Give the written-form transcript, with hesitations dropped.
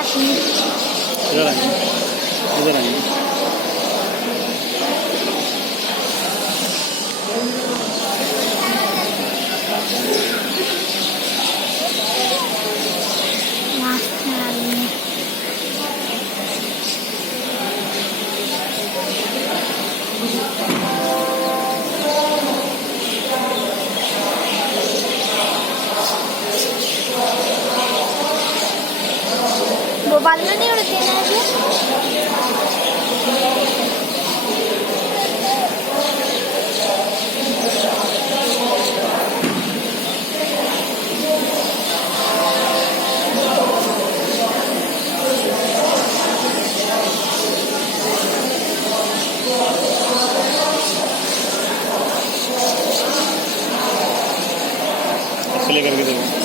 आदमी। इधर आएंगे, इधर आएंगे। मस्त है आदमी। वो बाल में नहीं उड़ते हैं ये। ऐसे लेकर के देखो।